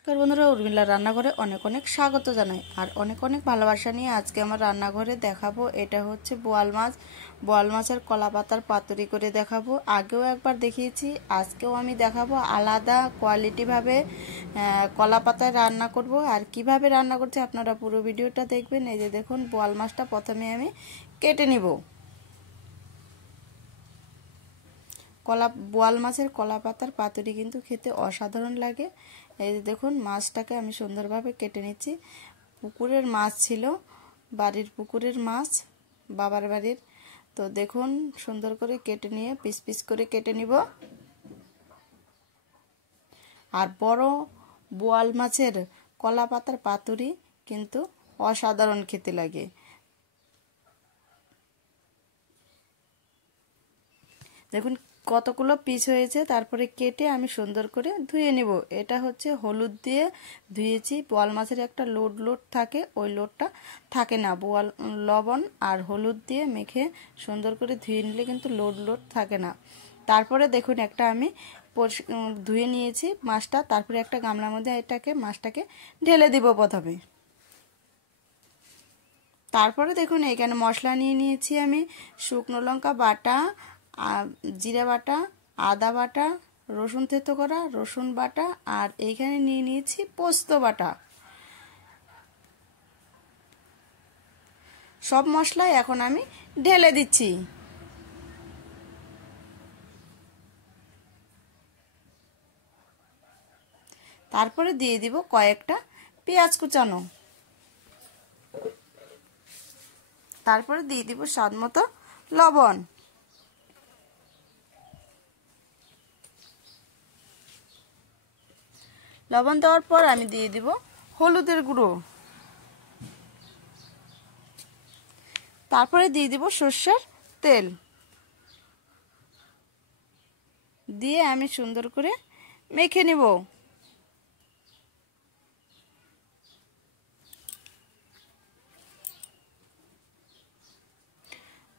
নমস্কার বন্ধুরা, উর্মিলা রান্নাঘরে অনেক অনেক স্বাগত জানাই আর অনেক অনেক ভালোবাসা নিয়ে আজকে আমার রান্নাঘরে দেখাবো। এটা হচ্ছে বোয়াল মাছের কলা পাতার পাতুরি করে দেখাবো। আগেও একবার দেখিয়েছি, আজকেও আমি দেখাবো আলাদা কোয়ালিটিভাবে কলা পাতায় রান্না করব। আর কিভাবে রান্না করছি আপনারা পুরো ভিডিওটা দেখবেন। এই যে দেখুন, বোয়াল মাছটা প্রথমে আমি কেটে নিব। বোয়াল মাছের কলা পাতার পাতুরি কিন্তু খেতে অসাধারণ লাগে। এই যে দেখুন, মাছটাকে আমি সুন্দরভাবে কেটে নিচ্ছি। পুকুরের মাছ ছিল, বাড়ির পুকুরের মাছ, বাবার বাড়ির। তো দেখুন, সুন্দর করে কেটে নিয়ে পিস পিস করে কেটে নিব। আর বড় বোয়াল মাছের কলা পাতার পাতুরি কিন্তু অসাধারণ খেতে লাগে। দেখুন কতগুলো পিস হয়েছে। তারপরে কেটে আমি সুন্দর করে ধুয়ে নিব। এটা হচ্ছে হলুদ দিয়ে ধুয়েছি। বোয়াল মাছের একটা লোড থাকে, ওই লোডটা থাকে না। লবণ আর হলুদ দিয়ে মেখে সুন্দর করে ধুয়ে নিলে কিন্তু লোড থাকে না। তারপরে দেখুন, একটা আমি ধুয়ে নিয়েছি মাছটা। তারপরে একটা গামলার মধ্যে মাছটাকে ঢেলে দিব প্রথমে। তারপরে দেখুন, এখানে মশলা নিয়ে নিয়েছি আমি। শুকনো লঙ্কা বাটা, জিরা বাটা, আদা বাটা, রসুন থেতো করা রসুন বাটা, আর এইখানে নিয়ে নিয়েছি পোস্ত বাটা। সব মশলাই এখন আমি ঢেলে দিচ্ছি। তারপরে দিয়ে দিব কয়েকটা পেঁয়াজ কুচানো। তারপরে দিয়ে দিব স্বাদ মতো লবণ। লবণ দেওয়ার পর আমি দিয়ে দিব হলুদের গুঁড়ো। তারপরে দিয়ে দিব সরষের তেল। দিয়ে আমি সুন্দর করে মেখে নিব।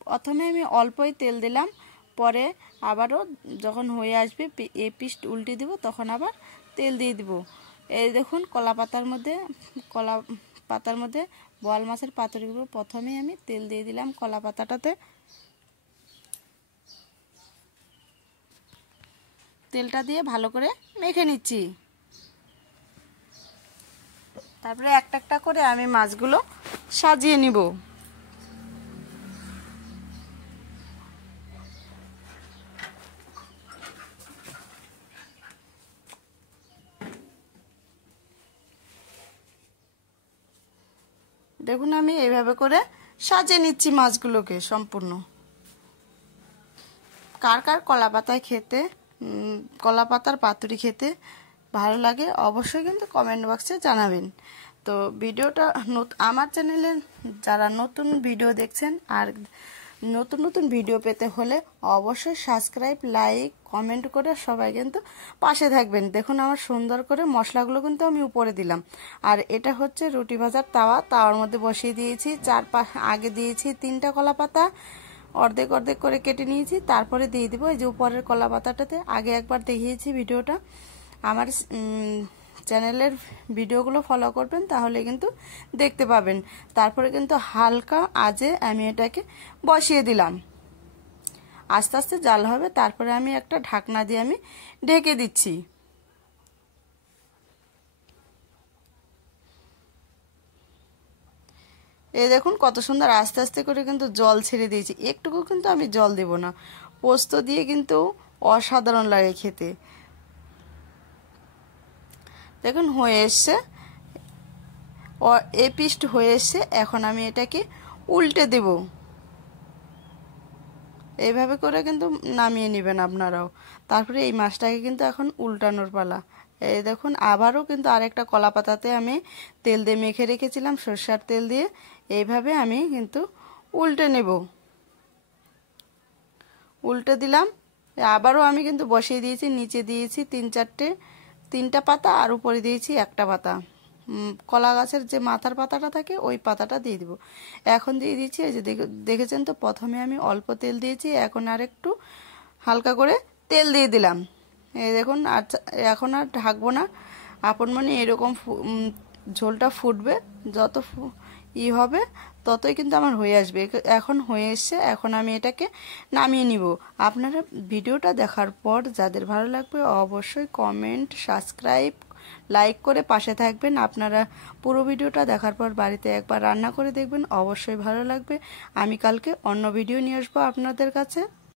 প্রথমে আমি অল্পই তেল দিলাম, পরে আবারও যখন হয়ে আসবে এই পিস উল্টে দিব, তখন আবার তেল দিয়ে দিব। এই দেখুন, কলা পাতার মধ্যে বোয়াল মাছের পাতুরিগুলো প্রথমেই আমি তেল দিয়ে দিলাম কলা পাতাটাতে। তেলটা দিয়ে ভালো করে মেখে নিচ্ছি। তারপরে একটা একটা করে আমি মাছগুলো সাজিয়ে নিব। দেখুন, আমি এইভাবে করে সাজিয়ে নিচ্ছি মাছগুলোকে সম্পূর্ণ। কার কার কলা পাতার পাতুরি খেতে ভালো লাগে অবশ্যই কিন্তু কমেন্ট বক্সে জানাবেন। তো ভিডিওটা আমার চ্যানেলে যারা নতুন ভিডিও দেখছেন, আর নতুন নতুন ভিডিও পেতে হলে অবশ্যই সাবস্ক্রাইব, লাইক, কমেন্ট করে সবাই কিন্তু পাশে থাকবেন। দেখুন, আমার সুন্দর করে মশলাগুলো কিন্তু আমি উপরে দিলাম। আর এটা হচ্ছে রুটি ভাজার তাওয়ার মধ্যে বসিয়ে দিয়েছি। আগে দিয়েছি 3টা কলা পাতা, অর্ধেক অর্ধেক করে কেটে নিয়েছি। তারপরে দিয়ে দিব এই যে উপরের কলা পাতাটাতে। আগে একবার দেখিয়েছি ভিডিওটা। আমার চ্যানেলের ভিডিওগুলো ফলো করবেন, তাহলে কিন্তু দেখতে পাবেন। তারপরে কিন্তু হালকা আঁচে আমি এটাকে বসিয়ে দিলাম। আস্তে আস্তে জাল হবে। তারপরে আমি একটা ঢাকনা দিয়ে আমি ঢেকে দিচ্ছি। এই দেখুন কত সুন্দর আস্তে আস্তে করে কিন্তু জল ছেড়ে দিয়েছি। একটুকু কিন্তু আমি জল দেব না। পোস্ত দিয়ে কিন্তু অসাধারণ লাগে খেতে। দেখুন হয়ে এসছে, এই পিসটা হয়ে এসছে। এখন আমি এটাকে উল্টে দেব। এইভাবে করে কিন্তু নামিয়ে নেবেন আপনারাও। তারপরে এই মাছটাকে কিন্তু এখন উল্টানোর পালা। এই দেখুন, আবারও কিন্তু আরেকটা কলা পাতাতে আমি তেল দিয়ে মেখে রেখেছিলাম, সরষের তেল দিয়ে। এইভাবে আমি কিন্তু উল্টে নেব। উল্টে দিলাম। আবারও আমি কিন্তু বসিয়ে দিয়েছি। নিচে দিয়েছি 3টা পাতা, আর উপরে দিয়েছি একটা পাতা। কলা গাছের যে মাথার পাতাটা থাকে, ওই পাতাটা দিয়ে দিব। এখন দিয়ে দিচ্ছি, এই যে দেখেছেন তো, প্রথমে আমি অল্প তেল দিয়েছি, এখন আর একটু হালকা করে তেল দিয়ে দিলাম। এই দেখুন, এখন আর ঢাকবো না। আপন মনে এরকম ঝোলটা ফুটবে, যত হবে ততই কিন্তু আমার হয়ে আসবে। এখন হয়ে এসছে, এখন আমি এটাকে নামিয়ে নিব। আপনারা ভিডিওটা দেখার পর যাদের ভালো লাগবে অবশ্যই কমেন্ট, সাবস্ক্রাইব, লাইক করে পাশে থাকবেন। আপনারা পুরো ভিডিওটা দেখার পর বাড়িতে একবার রান্না করে দেখবেন, অবশ্যই ভালো লাগবে। আমি কালকে অন্য ভিডিও নিয়ে আসবো আপনাদের কাছে।